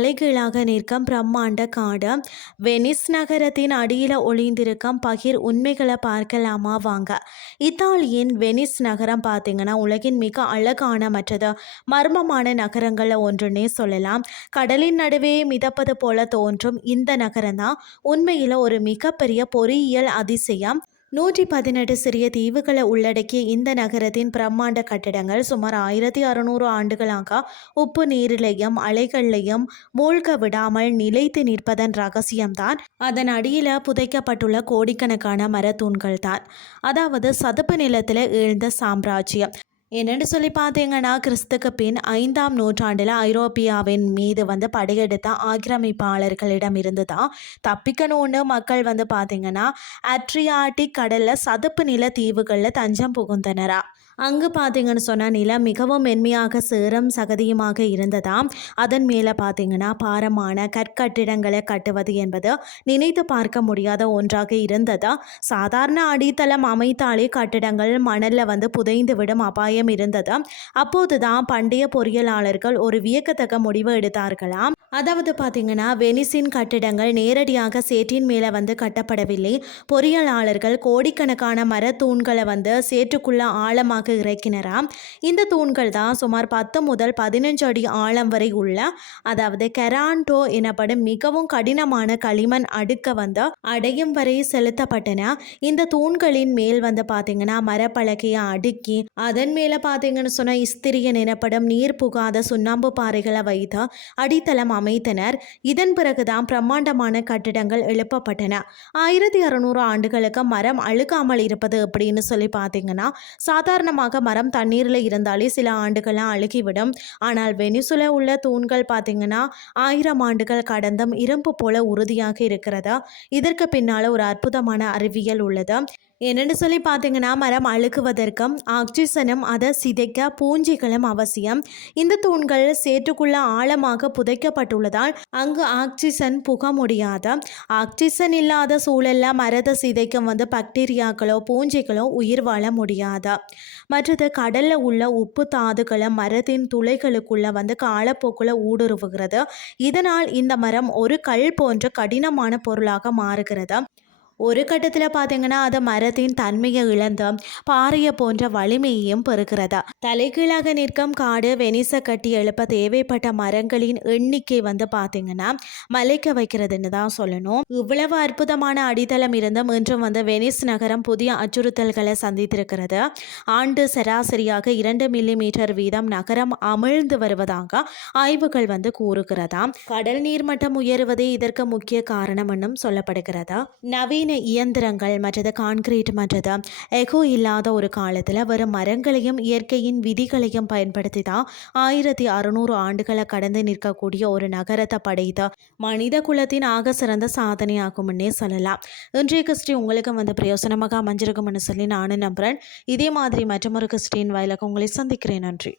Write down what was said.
தலைகீழாக நிற்கும் பிரம்மாண்ட காடு. வெனிஸ் நகரத்தின் அடியில் ஒளிந்திருக்கும் பகிர் உண்மைகளை பார்க்கலாமா வாங்க. இத்தாலியின் வெனிஸ் நகரம் பார்த்தீங்கன்னா உலகின் மிக அழகான மற்றது மர்மமான நகரங்களில் ஒன்றுன்னே சொல்லலாம். கடலின் நடுவே மிதப்பது போல தோன்றும் இந்த நகரம் தான் உண்மையில் ஒரு மிகப்பெரிய பொறியியல் அதிசயம். 118 சிறிய தீவுகளை உள்ளடக்கிய இந்த நகரத்தின் பிரம்மாண்ட கட்டிடங்கள் சுமார் 1600 ஆண்டுகளாக உப்பு நீரிலையும் அலைகள்லையும் மூழ்க விடாமல் நிலைத்து நிற்பதன் ரகசியம்தான் அதன் அடியில் புதைக்கப்பட்டுள்ள கோடிக்கணக்கான மரத்தூண்கள் தான். அதாவது சதுப்பு நிலத்தில் எழுந்த சாம்ராஜ்யம். என்னென்னு சொல்லி பார்த்தீங்கன்னா கிறிஸ்துக்கு பின் 5ஆம் நூற்றாண்டில் ஐரோப்பியாவின் மீது படையெடுத்த ஆக்கிரமிப்பாளர்களிடம் இருந்து தான் தப்பிக்கணும்னு மக்கள் பார்த்தீங்கன்னா அட்ரியாட்டிக் கடலில் சதுப்பு நில தீவுகளில் தஞ்சம் புகுந்தனரா. அங்கு பார்த்தீங்கன்னு சொன்னால் நிலம் மிகவும் மென்மையாக சேரும் சகதியுமாக இருந்ததாம். அதன் மேலே பார்த்தீங்கன்னா பாரமான கற்கட்டிடங்களை கட்டுவது என்பது நினைத்து பார்க்க முடியாத ஒன்றாக இருந்ததா. சாதாரண அடித்தளம் அமைத்தாலே கட்டிடங்கள் மணலில் புதைந்து விடும் அபாயம் இருந்தது. அப்போதுதான் பண்டைய பொறியியலாளர்கள் ஒரு வியக்கத்தக்க முடிவு எடுத்தார்களாம். அதாவது பார்த்தீங்கன்னா வெனிஸின் கட்டிடங்கள் நேரடியாக சேற்றின் மேலே கட்டப்படவில்லை. பொறியியலாளர்கள் கோடிக்கணக்கான மரத்தூண்களை சேற்றுக்குள்ள ஆழமாக இறக்கினராம். இந்த தூண்கள் தான் சுமார் 10 முதல் 15 அடி ஆழம் வரை உள்ள அதாவது கெராண்டோ எனப்படும் மிகவும் கடினமான களிமண் அடுக்க அடையும் வரை செலுத்தப்பட்டன. இந்த தூண்களின் மேல் பார்த்தீங்கன்னா மரப்பலகையை அடுக்கி அதன் மேலே பார்த்தீங்கன்னு சொன்னால் இஸ்திரியன் எனப்படும் நீர் புகாத சுண்ணாம்பு பாறைகளை வைத்து அடித்தளம் அமைத்தனர். இதன் பிறகுதான் பிரம்மாண்டமான கட்டிடங்கள் எழுப்பப்பட்டன. 1600 ஆண்டுகளுக்கு மரம் அழுகாமல் இருப்பது அப்படின்னு சொல்லி பார்த்தீங்கன்னா சாதாரணமாக மரம் தண்ணீரில் இருந்தாலே சில ஆண்டுகள் அழுகிவிடும். ஆனால் வெனிசுலா உள்ள தூண்கள் பார்த்தீங்கன்னா 1000 ஆண்டுகள் கடந்தும் இரும்பு போல உறுதியாக இருக்கிறது. இதற்கு பின்னால் ஒரு அற்புதமான அறிவியல் உள்ளது. என்னென்னு சொல்லி பார்த்தீங்கன்னா மரம் அழுகுவதற்கும் ஆக்சிஜனும் அதை சிதைக்க பூஞ்சிகளும் அவசியம். இந்த தூண்கள் சேற்றுக்குள்ள ஆழமாக புதைக்கப்பட்டுள்ளதால் அங்கு ஆக்சிஜன் புக முடியாது. ஆக்சிஜன் இல்லாத சூழலில் மரத்தை சிதைக்கும் பாக்டீரியாக்களோ பூஞ்சிகளோ உயிர் வாழ முடியாது. மற்றது கடலில் உள்ள உப்பு தாதுகளும் மரத்தின் துளைகளுக்குள்ள காலப்போக்கில் ஊடுருவுகிறது. இதனால் இந்த மரம் ஒரு கல் போன்ற கடினமான பொருளாக மாறுகிறது. ஒரு கட்டத்தில் பார்த்தீங்கன்னா அது மரத்தின் தன்மையை இழந்து பாறையை போன்ற வலிமையையும் பெறுகிறது. தலைகீழாக நிற்கும் காடு வெனிஸை கட்டி எழுப்ப தேவைப்பட்ட மரங்களின் எண்ணிக்கை பார்த்தீங்கன்னா மலைக்க வைக்கிறதுன்னு தான் சொல்லணும். இவ்வளவு அற்புதமான அடித்தளம் இருந்தும் இன்றும் வெனிஸ் நகரம் புதிய அச்சுறுத்தல்களை சந்தித்திருக்கிறது. ஆண்டு சராசரியாக 2 மில்லிமீட்டர் வீதம் நகரம் அமிழ்ந்து வருவதாக ஆய்வுகள் கூறுகிறதாம். கடல் நீர்மட்டம் உயருவதே இதற்கு முக்கிய காரணம் என்றும் சொல்லப்படுகிறது. நவீன இயந்திரங்கள் மற்றது கான்கிரீட் மற்றது எகோ இல்லாத ஒரு காலத்தில் வரும் மரங்களையும் இயற்கையின் விதிகளையும் பயன்படுத்தி தான் 1600 ஆண்டுகளை கடந்து நிற்கக்கூடிய ஒரு நகரத்தை படைத்த மனித குலத்தின் ஆக சிறந்த சாதனையாகும்னே சொல்லலாம். இன்றைய கிறிஸ்டி உங்களுக்கு பிரயோசனமாக அமைஞ்சிருக்கும்னு சொல்லி நானும் நம்புகிறேன். இதே மாதிரி மற்றொரு கிறிஸ்டின் வாயிலாக உங்களை சந்திக்கிறேன். நன்றி.